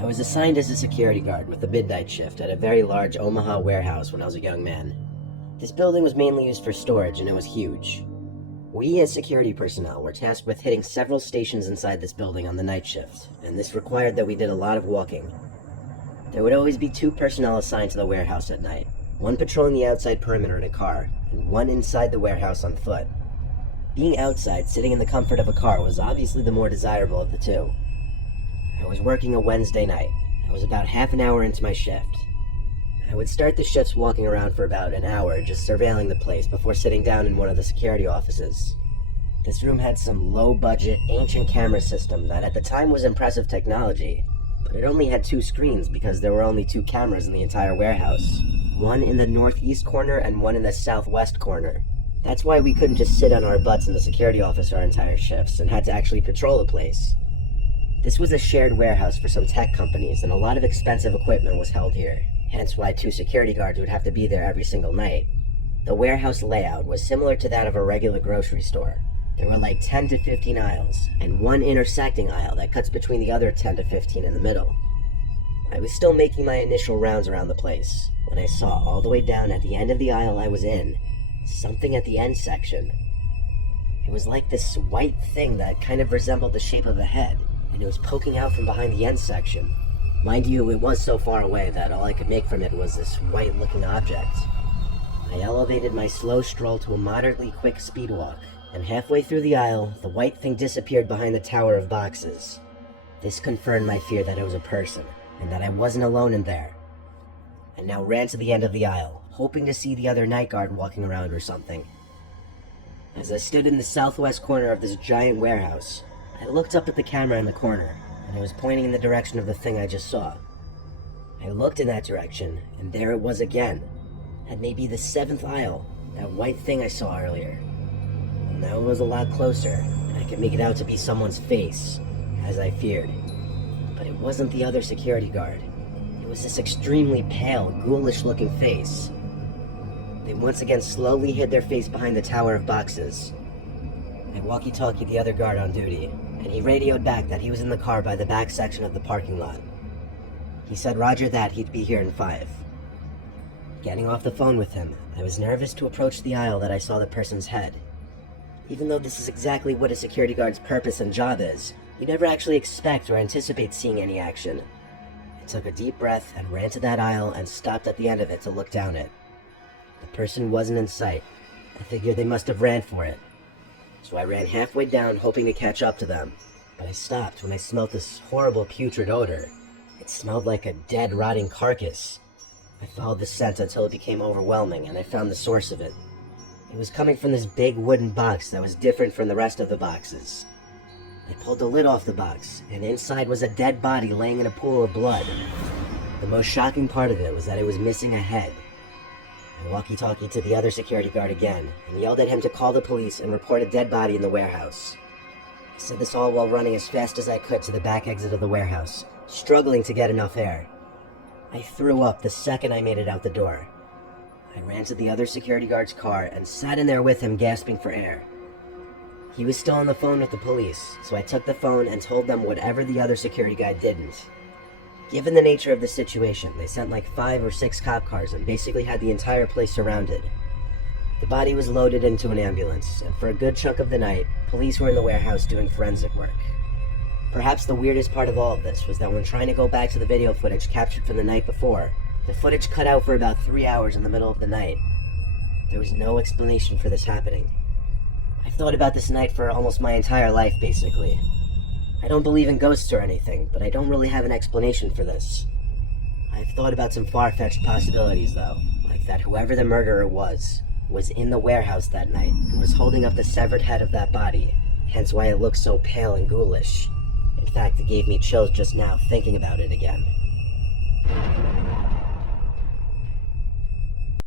I was assigned as a security guard with the midnight shift at a very large Omaha warehouse when I was a young man. This building was mainly used for storage and it was huge. We as security personnel were tasked with hitting several stations inside this building on the night shift, and this required that we did a lot of walking. There would always be 2 personnel assigned to the warehouse at night, one patrolling the outside perimeter in a car, and one inside the warehouse on foot. Being outside, sitting in the comfort of a car, was obviously the more desirable of the 2. I was working a Wednesday night. I was about half an hour into my shift. I would start the shifts walking around for about an hour, just surveilling the place before sitting down in one of the security offices. This room had some low-budget, ancient camera system that at the time was impressive technology, but it only had 2 screens because there were only 2 cameras in the entire warehouse. One in the northeast corner and one in the southwest corner. That's why we couldn't just sit on our butts in the security office our entire shifts and had to actually patrol the place. This was a shared warehouse for some tech companies, and a lot of expensive equipment was held here, hence why 2 security guards would have to be there every single night. The warehouse layout was similar to that of a regular grocery store. There were like 10 to 15 aisles, and one intersecting aisle that cuts between the other 10 to 15 in the middle. I was still making my initial rounds around the place, when I saw all the way down at the end of the aisle I was in, something at the end section. It was like this white thing that kind of resembled the shape of a head, and it was poking out from behind the end section. Mind you, it was so far away that all I could make from it was this white-looking object. I elevated my slow stroll to a moderately quick speed walk, and halfway through the aisle, the white thing disappeared behind the tower of boxes. This confirmed my fear that it was a person, and that I wasn't alone in there. I now ran to the end of the aisle, hoping to see the other night guard walking around or something. As I stood in the southwest corner of this giant warehouse, I looked up at the camera in the corner, and it was pointing in the direction of the thing I just saw. I looked in that direction, and there it was again, at maybe the 7th aisle, that white thing I saw earlier. And now it was a lot closer, and I could make it out to be someone's face, as I feared. But it wasn't the other security guard. It was this extremely pale, ghoulish-looking face. They once again slowly hid their face behind the tower of boxes. I walkie-talkied the other guard on duty, and he radioed back that he was in the car by the back section of the parking lot. He said roger that, he'd be here in 5. Getting off the phone with him, I was nervous to approach the aisle that I saw the person's head. Even though this is exactly what a security guard's purpose and job is, you never actually expect or anticipate seeing any action. I took a deep breath and ran to that aisle and stopped at the end of it to look down it. The person wasn't in sight. I figured they must have ran for it. So I ran halfway down, hoping to catch up to them. But I stopped when I smelled this horrible putrid odor. It smelled like a dead, rotting carcass. I followed the scent until it became overwhelming, and I found the source of it. It was coming from this big wooden box that was different from the rest of the boxes. I pulled the lid off the box, and inside was a dead body laying in a pool of blood. The most shocking part of it was that it was missing a head. I walkie-talkied to the other security guard again, and yelled at him to call the police and report a dead body in the warehouse. I said this all while running as fast as I could to the back exit of the warehouse, struggling to get enough air. I threw up the second I made it out the door. I ran to the other security guard's car and sat in there with him, gasping for air. He was still on the phone with the police, so I took the phone and told them whatever the other security guy didn't. Given the nature of the situation, they sent like 5 or 6 cop cars and basically had the entire place surrounded. The body was loaded into an ambulance, and for a good chunk of the night, police were in the warehouse doing forensic work. Perhaps the weirdest part of all of this was that when trying to go back to the video footage captured from the night before, the footage cut out for about 3 hours in the middle of the night. There was no explanation for this happening. I've thought about this night for almost my entire life, basically. I don't believe in ghosts or anything, but I don't really have an explanation for this. I've thought about some far-fetched possibilities, though, like that whoever the murderer was in the warehouse that night and was holding up the severed head of that body, hence why it looked so pale and ghoulish. In fact, it gave me chills just now thinking about it again.